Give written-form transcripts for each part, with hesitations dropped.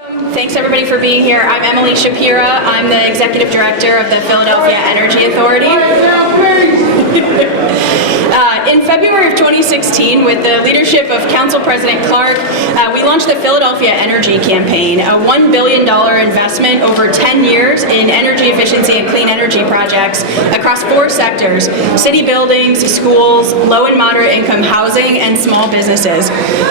Thanks everybody for being here. I'm Emily Shapira. I'm the Executive Director of the Philadelphia Energy Authority. In February of 2016, with the leadership of Council President Clarke, we launched the Philadelphia Energy Campaign, a $1 billion investment over 10 years in energy efficiency and clean energy projects across 4 sectors: city buildings, schools, low and moderate income housing, and small businesses.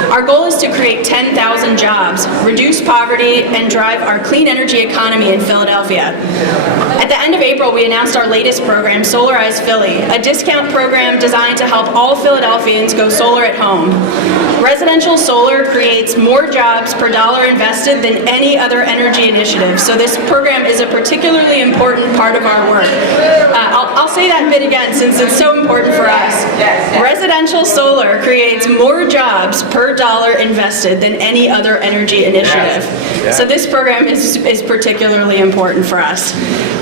Our goal is to create 10,000 jobs, reduce poverty, and drive our clean energy economy in Philadelphia. At the end of April, we announced our latest program, Solarize Philly, a discount program designed to help all Philadelphians go solar at home. Residential solar creates more jobs per dollar invested than any other energy initiative, so this program is a particularly important part of our work. I'll say that bit again since it's so important for us. Residential solar creates more jobs per dollar invested than any other energy initiative. So this program is particularly important for us.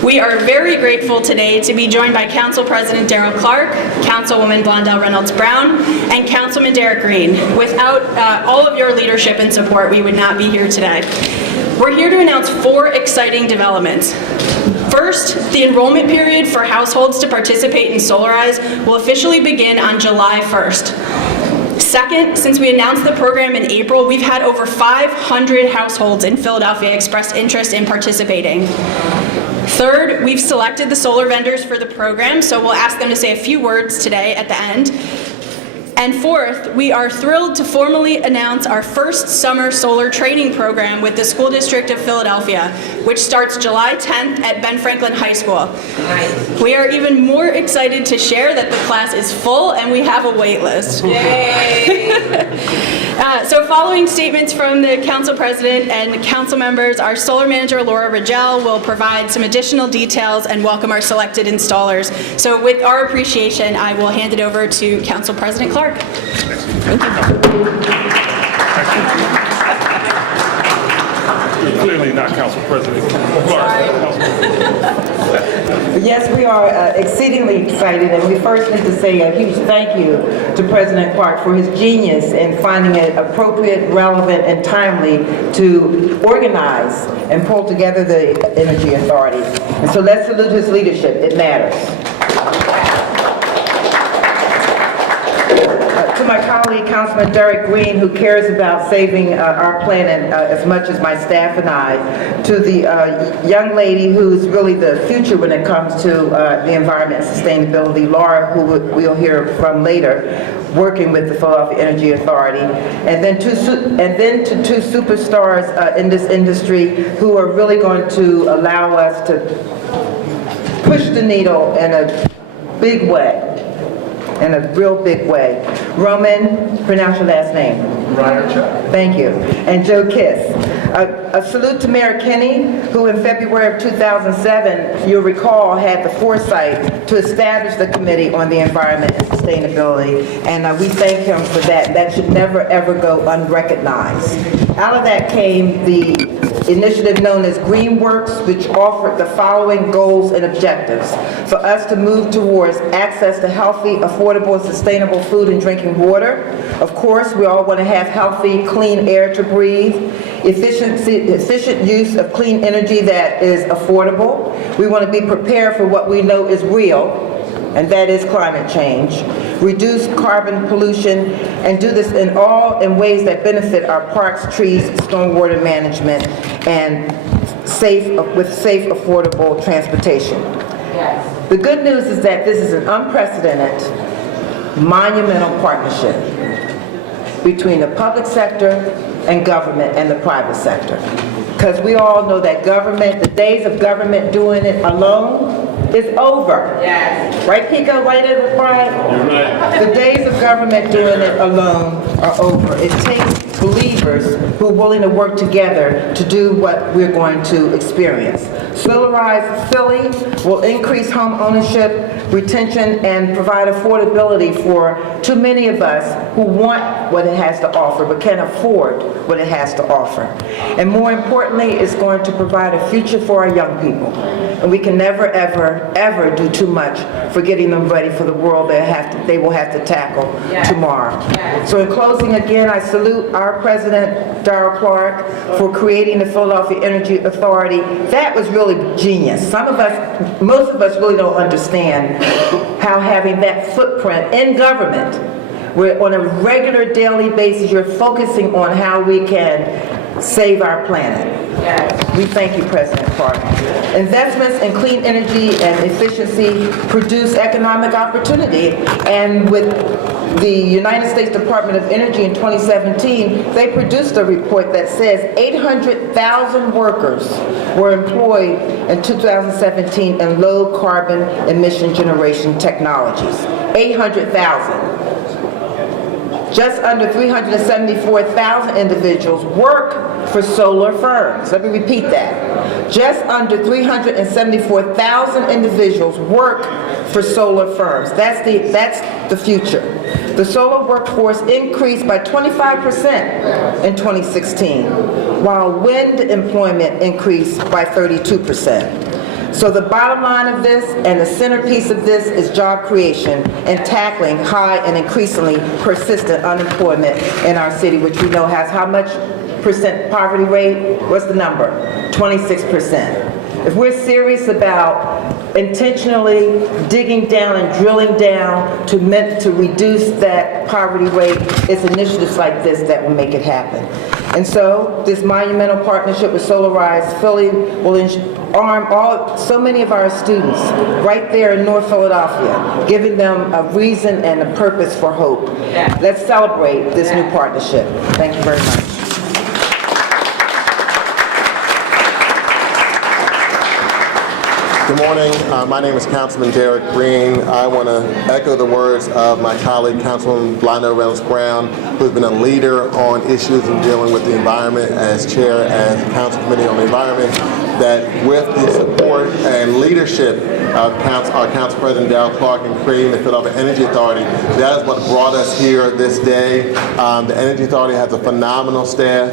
We are very grateful today to be joined by Council President Darrell, Councilwoman Blondell Reynolds-Brown, and Councilman Derek Green. Without all of your leadership and support, we would not be here today. We're here to announce 4 exciting developments. First, the enrollment period for households to participate in Solarize will officially begin on July 1st. Second, since we announced the program in April, we've had over 500 households in Philadelphia express interest in participating. Third, we've selected the solar vendors for the program, so we'll ask them to say a few words today at the end. And fourth, we are thrilled to formally announce our first summer solar training program with the School District of Philadelphia, which starts July 10th at Ben Franklin High School. Nice. We are even more excited to share that the class is full and we have a wait list. Yay! So following statements from the Council President and the Council members, our Solar Manager, Laura Rigell, will provide some additional details and welcome our selected installers. So with our appreciation, I will hand it over to Council President Clarke. Thank you. You're clearly not Council President Clarke. Yes, we are exceedingly excited, and we first need to say a huge thank you to President Clarke for his genius in finding it appropriate, relevant, and timely to organize and pull together the Energy Authority. And so let's salute his leadership. It matters. To my colleague, Councilman Derek Green, who cares about saving our planet as much as my staff and I, to the young lady who's really the future when it comes to the environment and sustainability, Laura, who we'll hear from later, working with the Philadelphia Energy Authority, and then to 2 superstars in this industry who are really going to allow us to push the needle in a big way. In a real big way. Roman, pronounce your last name. Hryhorchuk. Thank you. And Joe Kiss. A salute to Mayor Kinney, who in February of 2007, you'll recall, had the foresight to establish the Committee on the Environment and Sustainability, and we thank him for that. That should never, ever go unrecognized. Out of that came the initiative known as GreenWorks, which offered the following goals and objectives: for us to move towards access to healthy, affordable, and sustainable food and drinking water. Of course, we all want to have healthy, clean air to breathe. Efficient use of clean energy that is affordable. We want to be prepared for what we know is real, and that is climate change. Reduce carbon pollution, and do this in ways that benefit our parks, trees, stormwater management, and with safe, affordable transportation. Yes. The good news is that this is an unprecedented, monumental partnership between the public sector and government and the private sector. Because we all know that the days of government doing it alone is over. Yes. Right, Pico? Right, Brian? You're right. The days of government doing it alone are over. It takes believers who are willing to work together to do what we're going to experience. Solarize Philly will increase home ownership, retention, and provide affordability for too many of us who want what it has to offer but can't afford what it has to offer. And more importantly, it's going to provide a future for our young people. And we can never, ever, ever do too much for getting them ready for the world they will have to tackle tomorrow. So in closing, again, I salute our President, Darrell, Clarke, for creating the Philadelphia Energy Authority. That was really genius. Most of us really don't understand how having that footprint in government, where on a regular daily basis you're focusing on how we can save our planet. We thank you, President Clarke. Investments in clean energy and efficiency produce economic opportunity, and with the United States Department of Energy in 2017, they produced a report that says 800,000 workers were employed in 2017 in low carbon emission generation technologies. 800,000. Just under 374,000 individuals work for solar firms. Let me repeat that. Just under 374,000 individuals work for solar firms. That's the future. The solar workforce increased by 25% in 2016, while wind employment increased by 32%. So the bottom line of this and the centerpiece of this is job creation and tackling high and increasingly persistent unemployment in our city, which we know has how much percent poverty rate? What's the number? 26%. If we're serious about intentionally digging down and drilling down to reduce that poverty rate, it's initiatives like this that will make it happen. And so this monumental partnership with Solarize Philly will arm so many of our students right there in North Philadelphia, giving them a reason and a purpose for hope. Let's celebrate this new partnership. Thank you very much. Good morning. My name is Councilman Derek Green. I want to echo the words of my colleague, Councilwoman Blondell Reynolds-Brown, who's been a leader on issues in dealing with the environment as chair as the Council Committee on the Environment, that with the support and leadership of our Council President Darrell Clarke in creating the Philadelphia Energy Authority, that is what brought us here this day. The Energy Authority has a phenomenal staff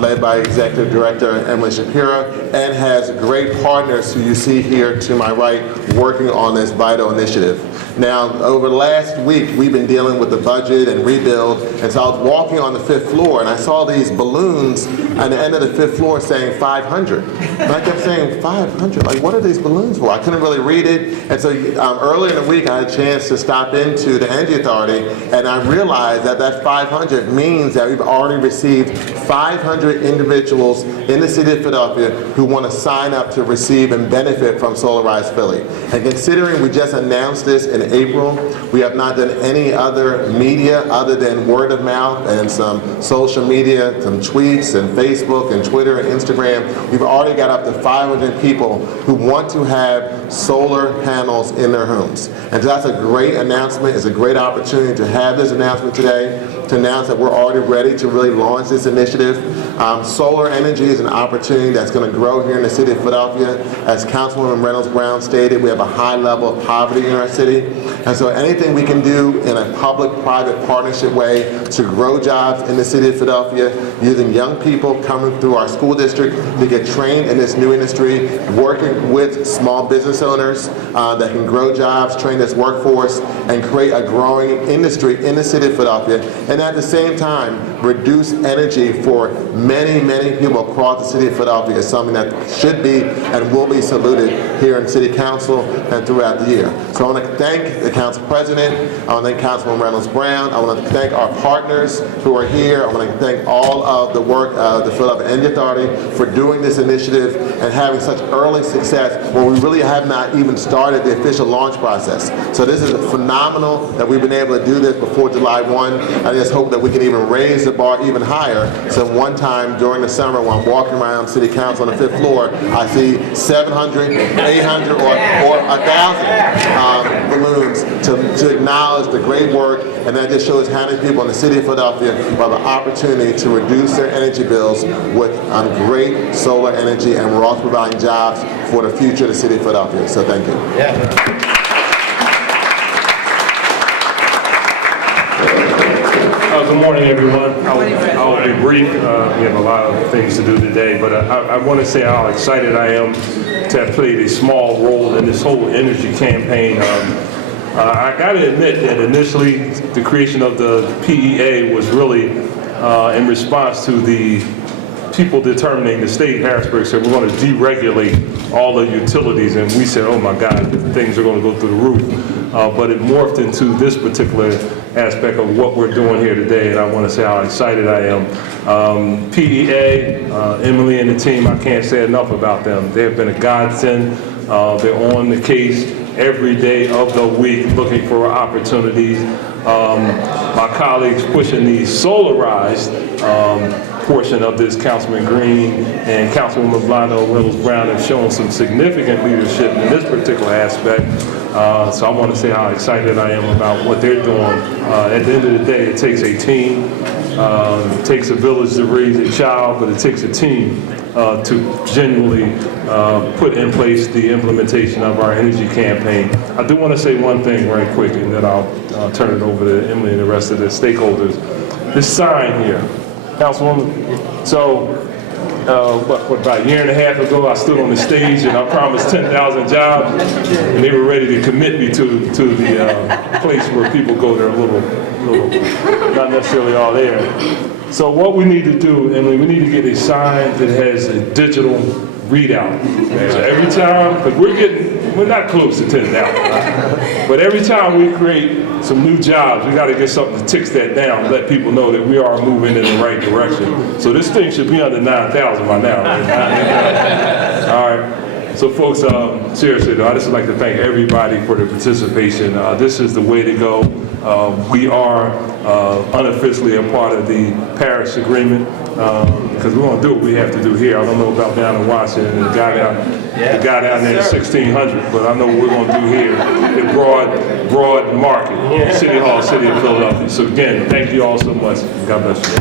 led by Executive Director Emily Shapiro, and has great partners who you see here to my right working on this vital initiative. Now, over the last week, we've been dealing with the budget and rebuild, and so I was walking on the 5th floor, and I saw these balloons on the end of the 5th floor saying 500. And I kept saying, 500? Like, what are these balloons for? I couldn't really read it, and so earlier in the week, I had a chance to stop into the Energy Authority, and I realized that that 500 means that we've already received 500 individuals in the city of Philadelphia who want to sign up to receive and benefit from Solarize Philly. And considering we just announced this in April, we have not done any other media other than word of mouth and some social media, some tweets and Facebook and Twitter and Instagram. We've already got up to 500 people who want to have solar panels in their homes. And so that's a great announcement. It's a great opportunity to have this announcement today, to announce that we're already ready to really launch this initiative. Solar energy is an opportunity that's going to grow here in the city of Philadelphia. As Councilwoman Reynolds-Brown stated, we have a high level of poverty in our city. And so anything we can do in a public-private partnership way to grow jobs in the city of Philadelphia, using young people coming through our school district to get trained in this new industry, working with small business owners that can grow jobs, train this workforce, and create a growing industry in the city of Philadelphia, and at the same time reduce energy for many, many people across the city of Philadelphia is something that should be and will be saluted here in City Council and throughout the year. So I want to thank the Council President, I want to thank Councilwoman Reynolds-Brown, I want to thank our partners who are here, I want to thank all of the work of the Philadelphia Energy Authority for doing this initiative and having such early success when we really have not even started the official launch process. So this is phenomenal that we've been able to do this before July 1. I just hope that we can even raise the bar even higher. So one time during the summer when I'm walking around City Council on the 5th floor, I see 700, 800, or 1,000 balloons balloons to acknowledge the great work, and that just shows how many people in the city of Philadelphia have an opportunity to reduce their energy bills with great solar energy, and we're also providing jobs for the future of the city of Philadelphia. So thank you. Good morning, everyone. I'll be brief. We have a lot of things to do today, but I want to say how excited I am to have played a small role in this whole energy campaign. I got to admit that initially the creation of the PEA was really in response to the people determining, the state, Harrisburg said, we're going to deregulate all the utilities, and we said, oh my God, things are going to go through the roof. But it morphed into this particular aspect of what we're doing here today, and I want to say how excited I am. PEA, Emily and the team, I can't say enough about them. They have been a godsend. They're on the case every day of the week looking for opportunities. My colleagues pushing the solarized portion of this, Councilman Green and Councilwoman Blondell, Reynolds-Brown, have shown some significant leadership in this particular aspect. So I want to say how excited I am about what they're doing. At the end of the day, it takes a team. It takes a village to raise a child, but it takes a team to genuinely put in place the implementation of our energy campaign. I do want to say one thing right quick, and then I'll turn it over to Emily and the rest of the stakeholders. This sign here, Councilwoman, so about a year and a half ago, I stood on the stage and I promised 10,000 jobs, and they were ready to commit me to the place where people go. They're a little, not necessarily all there. So what we need to do, Emily, we need to get a sign that has a digital readout. So every time, because we're not close to 10,000, but every time we create some new jobs, we got to get something that ticks that down, let people know that we are moving in the right direction. So this thing should be under 9,000 by now. Right? All right. So folks, seriously though, I just would like to thank everybody for their participation. This is the way to go. We are unofficially a part of the Paris Agreement, because we're going to do what we have to do here. I don't know about down in Washington, the guy down there in 1600, but I know what we're going to do here at Broad Market, City Hall, City of Philadelphia. So again, thank you all so much. God bless you.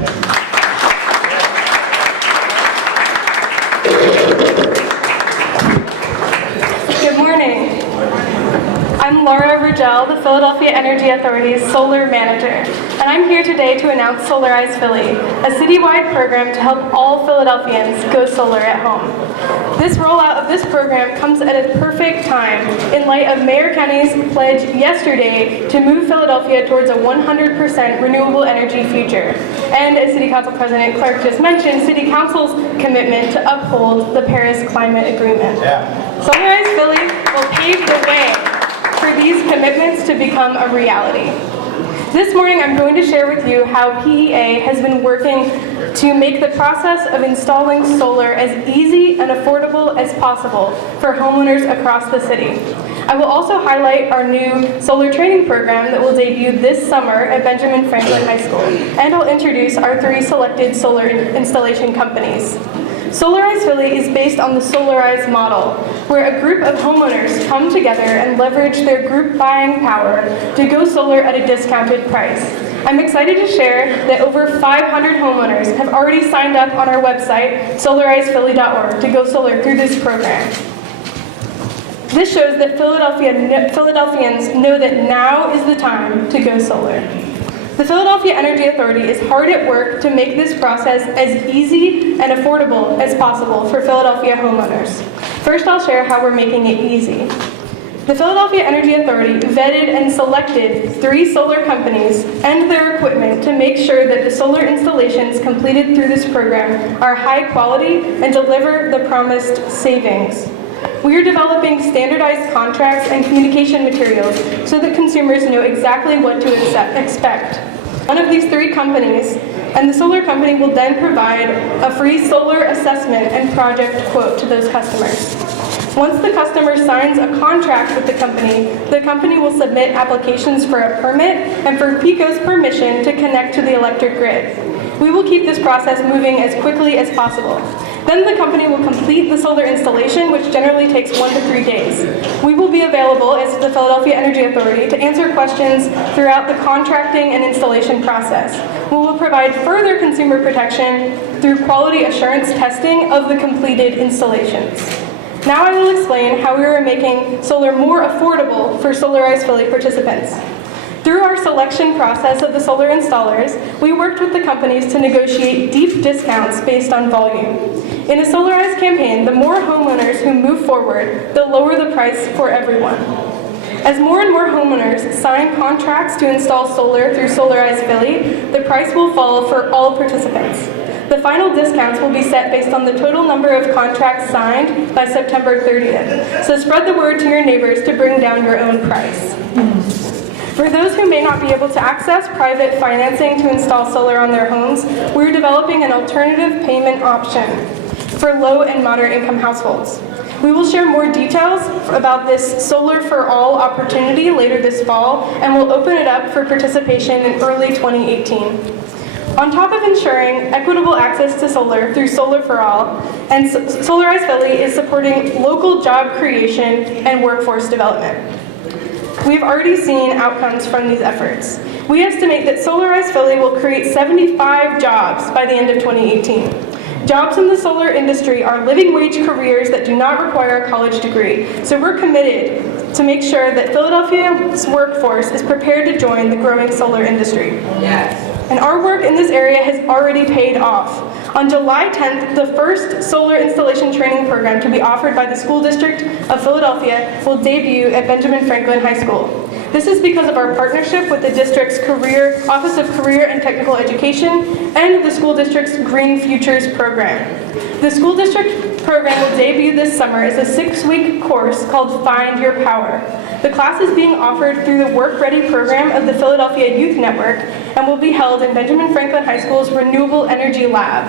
Good morning. I'm Rigell, the Philadelphia Energy Authority's solar manager, and I'm here today to announce Solarize Philly, a citywide program to help all Philadelphians go solar at home. This rollout of this program comes at a perfect time in light of Mayor Kenny's pledge yesterday to move Philadelphia towards a 100% renewable energy future, and as City Council President Clarke just mentioned, City Council's commitment to uphold the Paris Climate Agreement. Solarize Philly will pave the way for these commitments to become a reality. This morning I'm going to share with you how PEA has been working to make the process of installing solar as easy and affordable as possible for homeowners across the city. I will also highlight our new solar training program that will debut this summer at Benjamin Franklin High School, and I'll introduce our 3 selected solar installation companies. Solarize Philly is based on the Solarize model, where a group of homeowners come together and leverage their group buying power to go solar at a discounted price. I'm excited to share that over 500 homeowners have already signed up on our website, solarizephilly.org, to go solar through this program. This shows that Philadelphians know that now is the time to go solar. The Philadelphia Energy Authority is hard at work to make this process as easy and affordable as possible for Philadelphia homeowners. First, I'll share how we're making it easy. The Philadelphia Energy Authority vetted and selected 3 solar companies and their equipment to make sure that the solar installations completed through this program are high quality and deliver the promised savings. We are developing standardized contracts and communication materials so that consumers know exactly what to expect. One of these 3 companies, and the solar company will then provide a free solar assessment and project quote to those customers. Once the customer signs a contract with the company will submit applications for a permit and for PECO's permission to connect to the electric grid. We will keep this process moving as quickly as possible. Then the company will complete the solar installation, which generally takes 1 to 3 days. We will be available as the Philadelphia Energy Authority to answer questions throughout the contracting and installation process. We will provide further consumer protection through quality assurance testing of the completed installations. Now I will explain how we are making solar more affordable for Solarize Philly participants. Through our selection process of the solar installers, we worked with the companies to negotiate deep discounts based on volume. In a Solarize campaign, the more homeowners who move forward, the lower the price for everyone. As more and more homeowners sign contracts to install solar through Solarize Philly, the price will fall for all participants. The final discounts will be set based on the total number of contracts signed by September 30th. So spread the word to your neighbors to bring down your own price. For those who may not be able to access private financing to install solar on their homes, we're developing an alternative payment option for low and moderate income households. We will share more details about this Solar for All opportunity later this fall, and we'll open it up for participation in early 2018. On top of ensuring equitable access to solar through Solar for All, and Solarize Philly is supporting local job creation and workforce development. We've already seen outcomes from these efforts. We estimate that Solarize Philly will create 75 jobs by the end of 2018. Jobs in the solar industry are living wage careers that do not require a college degree, so we're committed to make sure that Philadelphia's workforce is prepared to join the growing solar industry. Yes. And our work in this area has already paid off. On July 10th, the first solar installation training program to be offered by the School District of Philadelphia will debut at Benjamin Franklin High School. This is because of our partnership with the district's Office of Career and Technical Education and the school district's Green Futures program. The school district program will debut this summer as a 6-week course called Find Your Power. The class is being offered through the Work Ready program of the Philadelphia Youth Network and will be held in Benjamin Franklin High School's Renewable Energy Lab.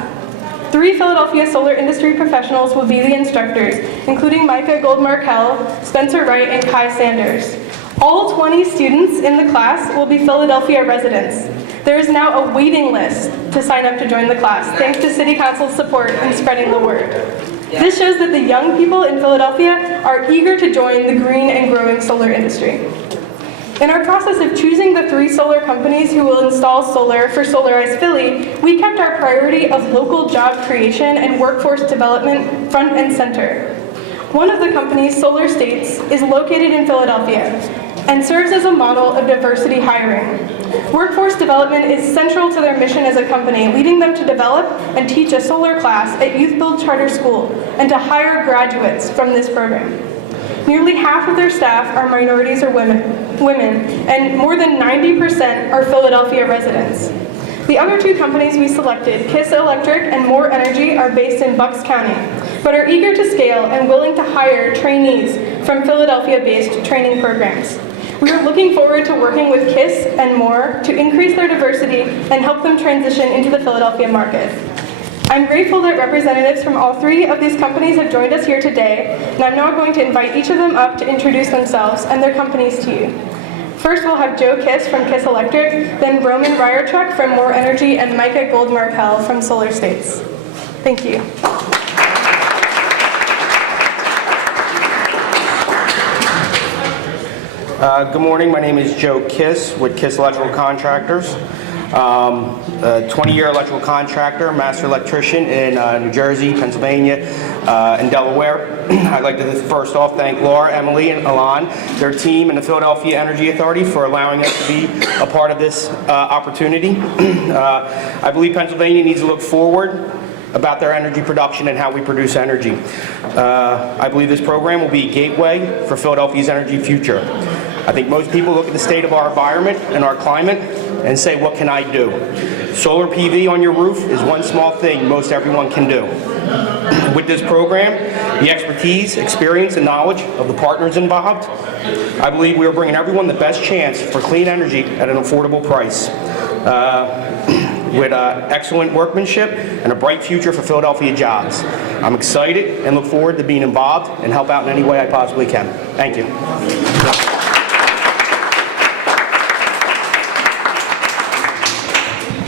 3 Philadelphia solar industry professionals will be the instructors, including Micah Gold-Markel, Spencer Wright, and Kai Sanders. All 20 students in the class will be Philadelphia residents. There is now a waiting list to sign up to join the class, thanks to City Council's support in spreading the word. This shows that the young people in Philadelphia are eager to join the green and growing solar industry. In our process of choosing the 3 solar companies who will install solar for Solarize Philly, we kept our priority of local job creation and workforce development front and center. One of the companies, Solar States, is located in Philadelphia and serves as a model of diversity hiring. Workforce development is central to their mission as a company, leading them to develop and teach a solar class at Youth Build Charter School and to hire graduates from this program. Nearly half of their staff are minorities or women, and more than 90% are Philadelphia residents. The other 2 companies we selected, KISS Electric and More Energy, are based in Bucks County, but are eager to scale and willing to hire trainees from Philadelphia-based training programs. We are looking forward to working with KISS and More to increase their diversity and help them transition into the Philadelphia market. I'm grateful that representatives from all 3 of these companies have joined us here today, and I'm now going to invite each of them up to introduce themselves and their companies to you. First, we'll have Joe Kiss from KISS Electric, then Roman Hryhorchuk from More Energy, and Micah Gold-Markel from Solar States. Thank you. Good morning. My name is Joe Kiss with Kiss Electrical Contractors. A 20-year electrical contractor, master electrician in New Jersey, Pennsylvania, and Delaware. I'd like to first off thank Laura, Emily, and Alon, their team, and the Philadelphia Energy Authority for allowing us to be a part of this opportunity. I believe Pennsylvania needs to look forward about their energy production and how we produce energy. I believe this program will be a gateway for Philadelphia's energy future. I think most people look at the state of our environment and our climate and say, what can I do? Solar PV on your roof is one small thing most everyone can do. With this program, the expertise, experience, and knowledge of the partners involved, I believe we are bringing everyone the best chance for clean energy at an affordable price. With excellent workmanship and a bright future for Philadelphia jobs. I'm excited and look forward to being involved and help out in any way I possibly can. Thank you.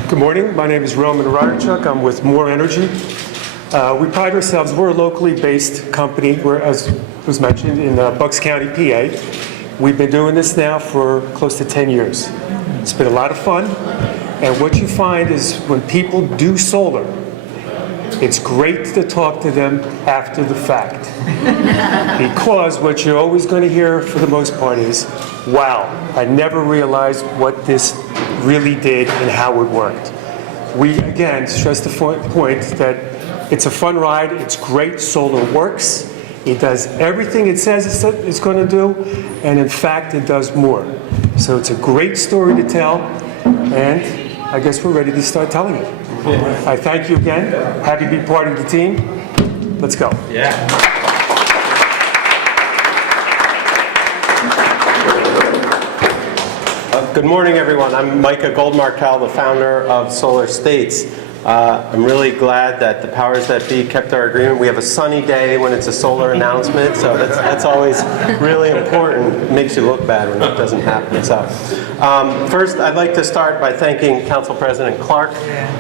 Good morning. My name is Roman Hryhorchuk. I'm with More Energy. We pride ourselves, we're a locally based company, we're, as was mentioned, in Bucks County, PA. We've been doing this now for close to 10 years. It's been a lot of fun, and what you find is when people do solar, it's great to talk to them after the fact. Because what you're always going to hear for the most part is, wow, I never realized what this really did and how it worked. We, again, stress the point that it's a fun ride, it's great, solar works, it does everything it says it's going to do, and in fact, it does more. So it's a great story to tell, and I guess we're ready to start telling it. I thank you again. Happy to be part of the team. Let's go. Yeah. Good morning, everyone. I'm Micah Gold-Markel, the founder of Solar States. I'm really glad that the powers that be kept our agreement. We have a sunny day when it's a solar announcement, so that's always really important. It makes you look bad when it doesn't happen. So, first, I'd like to start by thanking Council President Clarke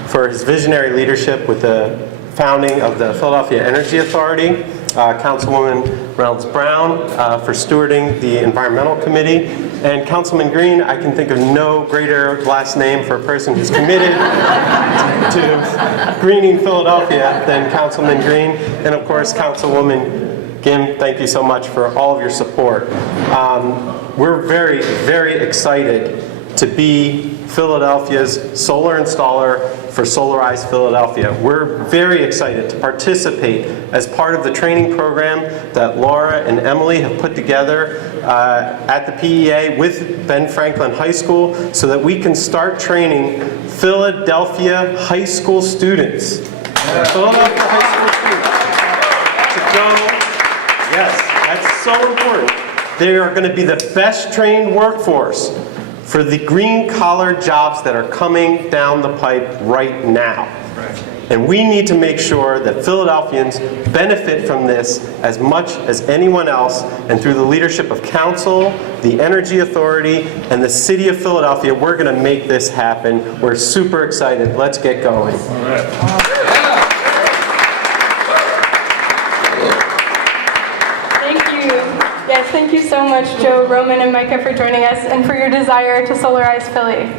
for his visionary leadership with the founding of the Philadelphia Energy Authority, Councilwoman Reynolds-Brown for stewarding the Environmental Committee, and Councilman Green. I can think of no greater last name for a person who's committed to greening Philadelphia than Councilman Green, and of course Councilwoman Kim, thank you so much for all of your support. We're very, very excited to be Philadelphia's solar installer for Solarize Philadelphia. We're very excited to participate as part of the training program that Laura and Emily have put together at the PEA with Ben Franklin High School so that we can start training Philadelphia high school students. Philadelphia high school students to go, yes, that's so important. They are going to be the best trained workforce for the green-collar jobs that are coming down the pipe right now. And we need to make sure that Philadelphians benefit from this as much as anyone else, and through the leadership of Council, the Energy Authority, and the City of Philadelphia, we're going to make this happen. We're super excited. Let's get going. Yes, thank you so much, Joe, Roman, and Micah, for joining us and for your desire to solarize Philly.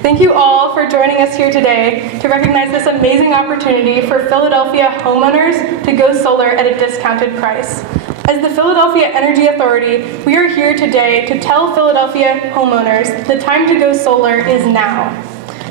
Thank you all for joining us here today to recognize this amazing opportunity for Philadelphia homeowners to go solar at a discounted price. As the Philadelphia Energy Authority, we are here today to tell Philadelphia homeowners the time to go solar is now.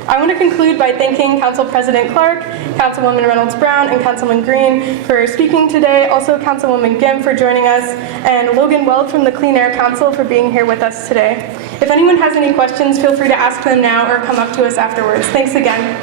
I want to conclude by thanking Council President Clarke, Councilwoman Reynolds-Brown, and Councilman Green for speaking today, also Councilwoman Gim for joining us, and Logan Weld from the Clean Air Council for being here with us today. If anyone has any questions, feel free to ask them now or come up to us afterwards. Thanks again.